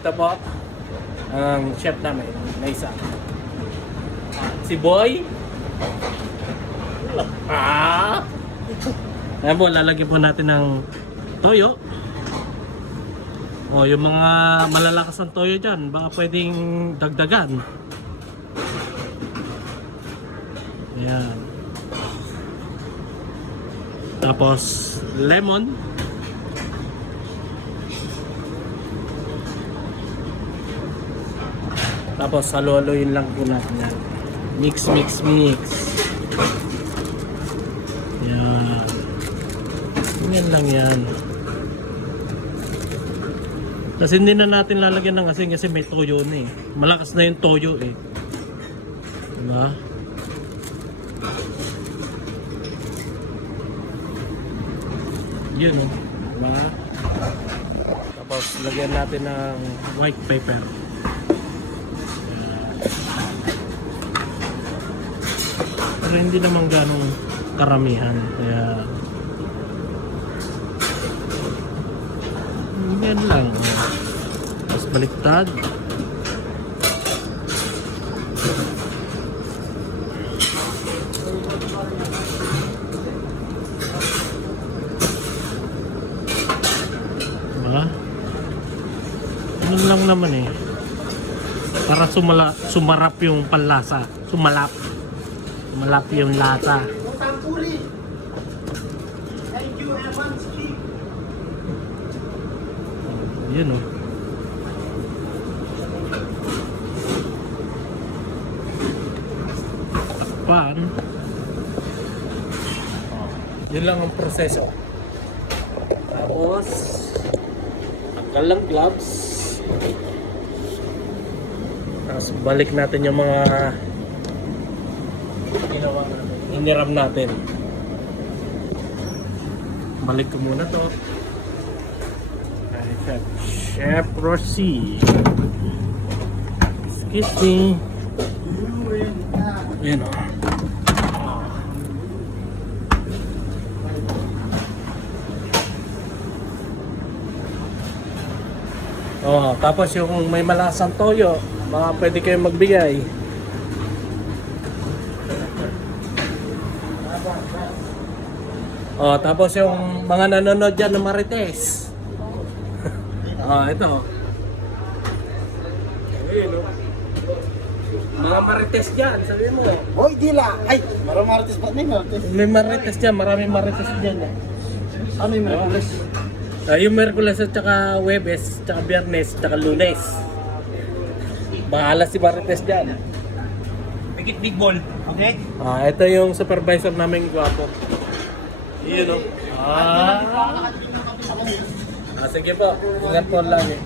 Ito po, ang chef namin na isa. Si Boy. Ayan po, lalagyan po natin ng toyo. O, yung mga malalakas ng toyo dyan, baka pwedeng dagdagan. Ayan. Tapos, lemon. Tapos, halo-haloyin lang po natin yan. Mix, mix, mix. Ayan. Yan lang yan. Kasi hindi na natin lalagyan ng asin kasi may toyo na eh. Malakas na yung toyo eh. Diba? Yun. Diba? Tapos lagyan natin ng white pepper. Pero hindi naman ganong karamihan. Kaya yan lang. Tapos baliktad. Diba? Ano lang naman eh. Para sumarap yung panlasa. Sumalap yung lasa. Yun o. Takpan. Yun lang ang proseso. Tapos tanggal lang gloves. Tapos balik natin yung mga ginawa natin, hiniram natin. Balik ko muna to. Chef Rosie. Excuse me. Ayan o. Oh, tapos yung may malasang toyo, mga pwede kayong magbigay. Oh, tapos yung mga nanonood dyan ng Marites. Ito. Ayun, no? Mga Marites dyan, sabi mo. Hoy, dila! Ay! Marang Marites ba? May Marites dyan, maraming Marites dyan. Ano yung Merkules? Yung Merkules at saka Webes, saka Biyernes, saka Lunes. Bahala si Marites dyan. Bigit big ball. Okay? Ito yung supervisor namin gwapo. Yun, no? Sige po, ingat po lang eh.